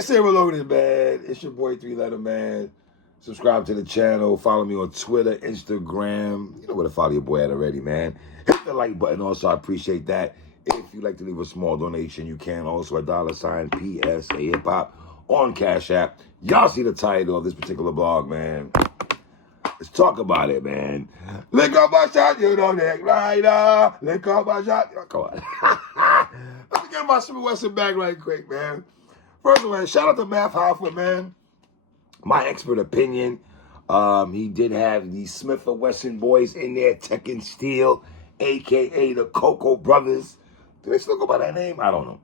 PSA Reloaded, man. It's your boy 3-Letter Man. Subscribe to the channel. Follow me on Twitter, Instagram. You know where to follow your boy at already, man. Hit the like button also. I appreciate that. If you'd like to leave a small donation, you can also $sign PSAhiphop on Cash App. Y'all see the title of this particular blog, man. Let's talk about it, man. Lick up my shot, you know that right now. Lick up my shot. Come on. Let's get my Smif Wessun back right quick, man. First of all, shout out to Hoffa, man. My expert opinion. He did have the Smif Wessun boys in there, Tech and Steel, a.k.a. the Coco Brothers. Do they still go by that name? I don't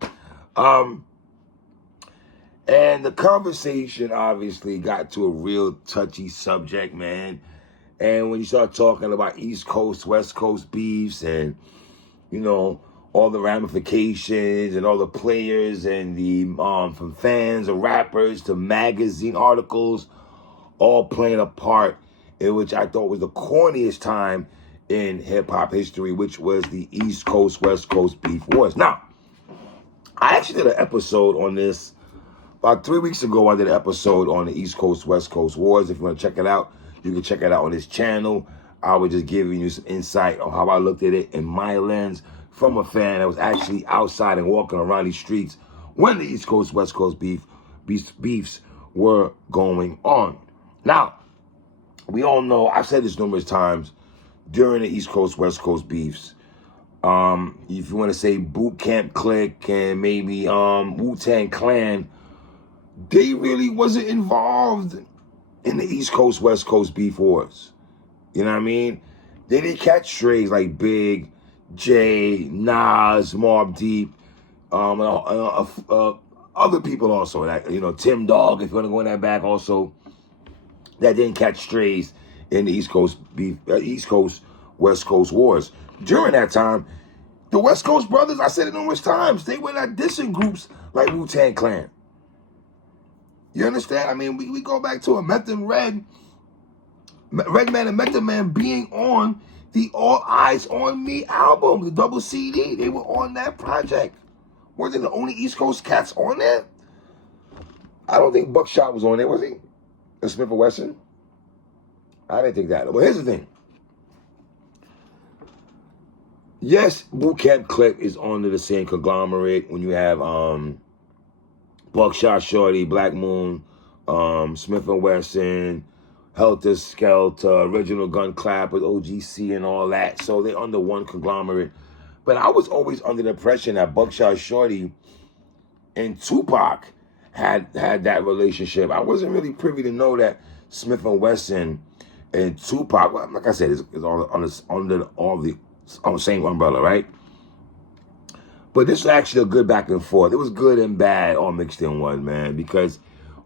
know. And the conversation obviously got to a real touchy subject, man. And when you start talking about East Coast, West Coast beefs and, you know, all the ramifications and all the players and the, from fans or rappers to magazine articles, all playing a part in which I thought was the corniest time in hip-hop history, which was the East Coast, West Coast beef wars. Now, I actually did an episode on this. About 3 weeks ago, I did an episode on the East Coast, West Coast wars. If you want to check it out, you can check it out on this channel. I was just giving you some insight on how I looked at it in my lens from a fan that was actually outside and walking around these streets when the East Coast, West Coast beefs were going on. Now, we all know, I've said this numerous times, during the East Coast, West Coast beefs, if you want to say Boot Camp Clique and maybe Wu-Tang Clan, they really wasn't involved in the East Coast, West Coast beef wars. You know what I mean? They didn't catch strays like Big, Jay, Nas, Mobb Deep, other people also. That, you know, Tim Dog, if you want to go in that back also, that didn't catch strays in the East Coast beef, East Coast, West Coast wars. During that time, the West Coast brothers, I said it numerous times, they were not dissing groups like Wu-Tang Clan. You understand? I mean, we go back to a Method Man and Method Man being on the All Eyes on Me album, the double CD. They were on that project. Were they the only East Coast cats on there? I don't think Buckshot was on there, was he? The Smif Wessun? I didn't think that. But here's the thing. Yes, Boot Camp Clique is under the same conglomerate when you have Buckshot Shorty, Black Moon, Smif Wessun, Helter Skelter, Original Gun Clap with OGC and all that. So they're under one conglomerate. But I was always under the impression that Buckshot Shorty and Tupac had that relationship. I wasn't really privy to know that Smif Wessun and Tupac, well, like I said, is all under the same umbrella, right? But this was actually a good back and forth. It was good and bad all mixed in one, man, because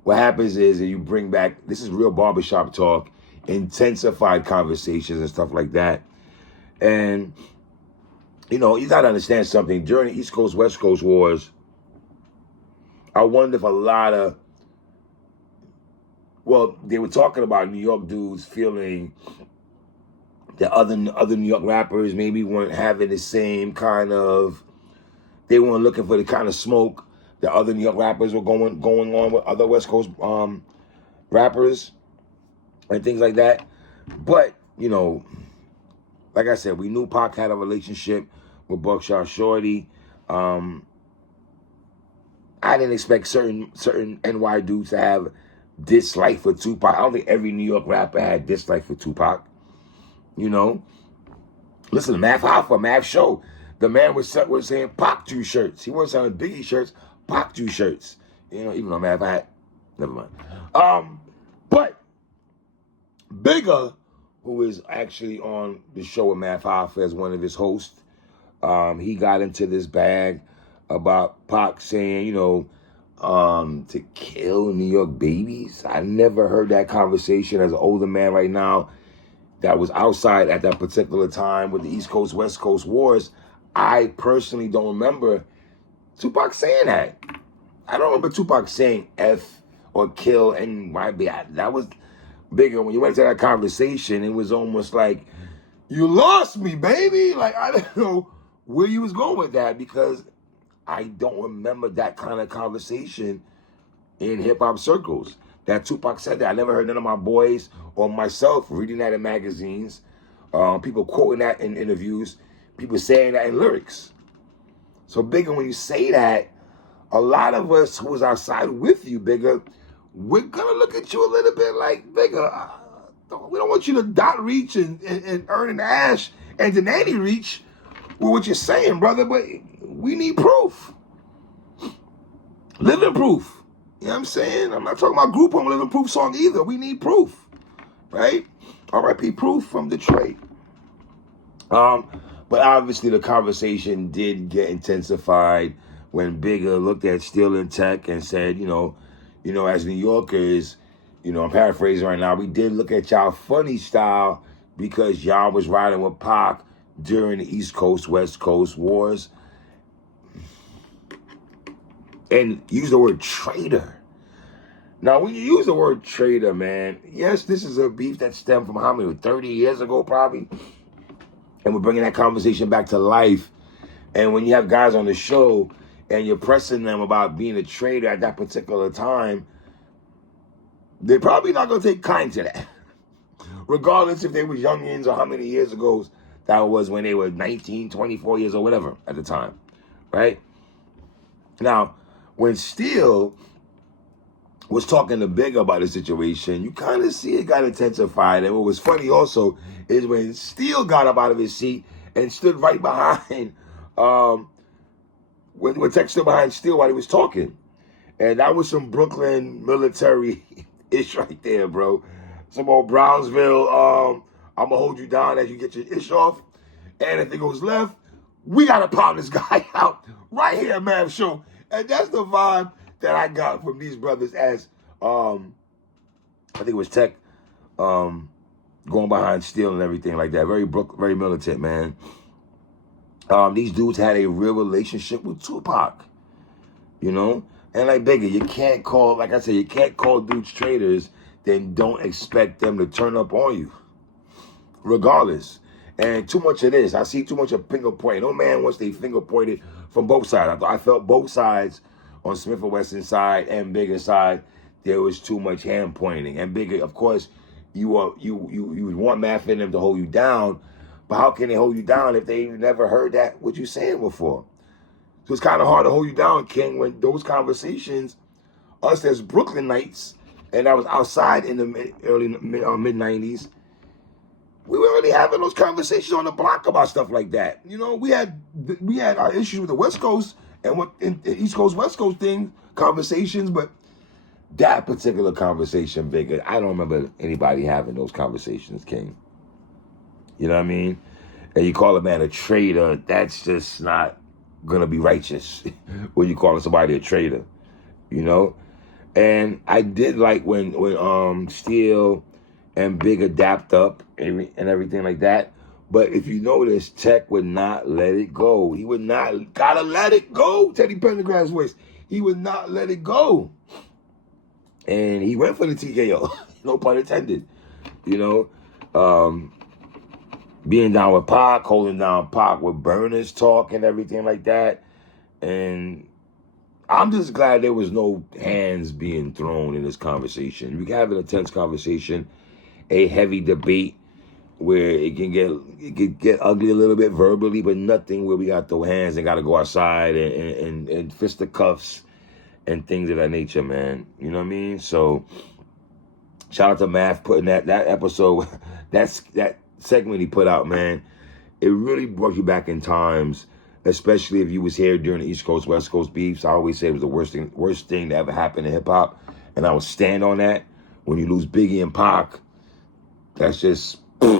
what happens is that you bring back, this is real barbershop talk, intensified conversations and stuff like that. And, you know, you got to understand something. During the East Coast, West Coast wars, I wonder if a lot of, well, they were talking about New York dudes feeling that other New York rappers maybe weren't having the same kind of, they weren't looking for the kind of smoke that other New York rappers were going on with other West Coast rappers and things like that. But, you know, like I said, we knew Pac had a relationship with Buckshot Shorty. I didn't expect certain NY dudes to have dislike for Tupac. I don't think every New York rapper had dislike for Tupac. You know? Listen to Math Hoffa, Math Show. The man was saying Pac Jew shirts. He wasn't selling Biggie shirts, Pac Jew shirts. You know, even though Math had, never mind. But Bigger, who is actually on the show with Math Hoffa as one of his hosts, he got into this bag about Pac saying, you know, to kill New York babies. I never heard that conversation as an older man right now that was outside at that particular time with the East Coast, West Coast wars. I personally don't remember Tupac saying that. I don't remember Tupac saying F or kill NYB. That was Bigger. When you went to that conversation, it was almost like, you lost me, baby. Like, I don't know where you was going with that because I don't remember that kind of conversation in hip-hop circles. That Tupac said that. I never heard none of my boys or myself reading that in magazines, people quoting that in interviews, people saying that in lyrics. So, Bigger, when you say that, a lot of us who was outside with you, Bigger, we're going to look at you a little bit like, Bigger, we don't want you to dot reach and earn an ash and the nanny reach with what you're saying, brother, but we need proof. Living proof. You know what I'm saying? I'm not talking about group home living proof song either. We need proof, right? R.I.P. Proof from Detroit. But obviously the conversation did get intensified when Bigger looked at Steel and Tech and said, you know, as New Yorkers, I'm paraphrasing right now, we did look at y'all funny style because y'all was riding with Pac during the East Coast, West Coast wars. And use the word traitor. Now, when you use the word traitor, man, yes, this is a beef that stemmed from how many, 30 years ago probably? And we're bringing that conversation back to life. And when you have guys on the show and you're pressing them about being a traitor at that particular time, they're probably not going to take kind to that. Regardless if they were youngins or how many years ago that was when they were 19, 24 years or whatever at the time, right? Now, when Steel was talking to Bigger about the situation, you kind of see it got intensified. And what was funny also is when Steel got up out of his seat and stood right behind, when Tech stood behind Steel while he was talking. And that was some Brooklyn military-ish right there, bro. Some old Brownsville, I'm going to hold you down as you get your ish off. And if it goes left, we got to pound this guy out right here, Mav Show. And that's the vibe that I got from these brothers as, I think it was Tech, going behind Steel and everything like that. Very militant, man. These dudes had a real relationship with Tupac, And like Bigger, you can't call, like I said, you can't call dudes traitors, then don't expect them to turn up on you. Regardless. And too much of this. I see too much of finger pointing. No man wants they finger pointed from both sides. I felt both sides on Smif and Wessun side and Bigger side, there was too much hand pointing. And Bigger, of course, you would want Math in them to hold you down, but how can they hold you down if they never heard that what you saying before? So it's kind of hard to hold you down, King, when those conversations, us as Brooklynites, and I was outside in the mid-90s, we were already having those conversations on the block about stuff like that. We had our issues with the West Coast and what in East Coast, West Coast conversations, but that particular conversation, Bigger, I don't remember anybody having those conversations, King. You know what I mean? And you call a man a traitor, that's just not gonna be righteous when you calling somebody a traitor, And I did like when Steel and Bigger dapped up and everything like that. But if you notice, Tech would not let it go. He would not, gotta let it go, Teddy Pendergrass voice. He would not let it go. And he went for the TKO, no pun intended. Being down with Pac, holding down Pac with Burners talk and everything like that. And I'm just glad there was no hands being thrown in this conversation. We can have an intense conversation, a heavy debate where it can get ugly a little bit verbally, but nothing where we got to throw hands and got to go outside and fisticuffs and things of that nature, man. You know what I mean? So shout out to Math putting that episode, that segment he put out, man. It really brought you back in times, especially if you was here during the East Coast, West Coast beefs. I always say it was the worst thing that ever happened in hip hop, and I would stand on that. When you lose Biggie and Pac, that's just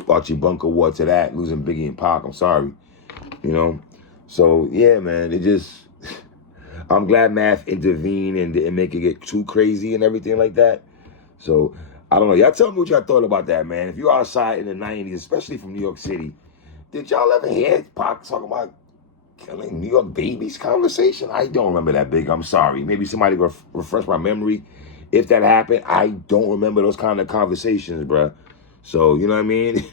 Archie Bunker Award to that, losing Biggie and Pac. I'm sorry, So yeah, man, I'm glad Math intervened and didn't make it get too crazy and everything like that. So I don't know. Y'all tell me what y'all thought about that, man. If you're outside in the 90s, especially from New York City, did y'all ever hear Pac talking about killing New York babies conversation? I don't remember that, Big. I'm sorry. Maybe somebody refresh my memory. If that happened, I don't remember those kind of conversations, bruh. So, you know what I mean?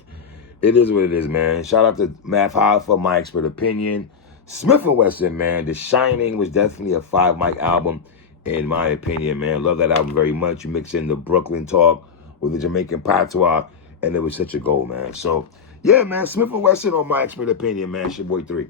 It is what it is, man. Shout out to Math Hoffa, My Expert Opinion. Smif and Wessun, man. The Shining was definitely a 5 mic album. in my opinion, man. Love that album very much. You mix in the Brooklyn talk with the Jamaican patois, and it was such a goal, man. So, yeah, man, Smif or Wessun, on my expert opinion, man. It's your boy 3.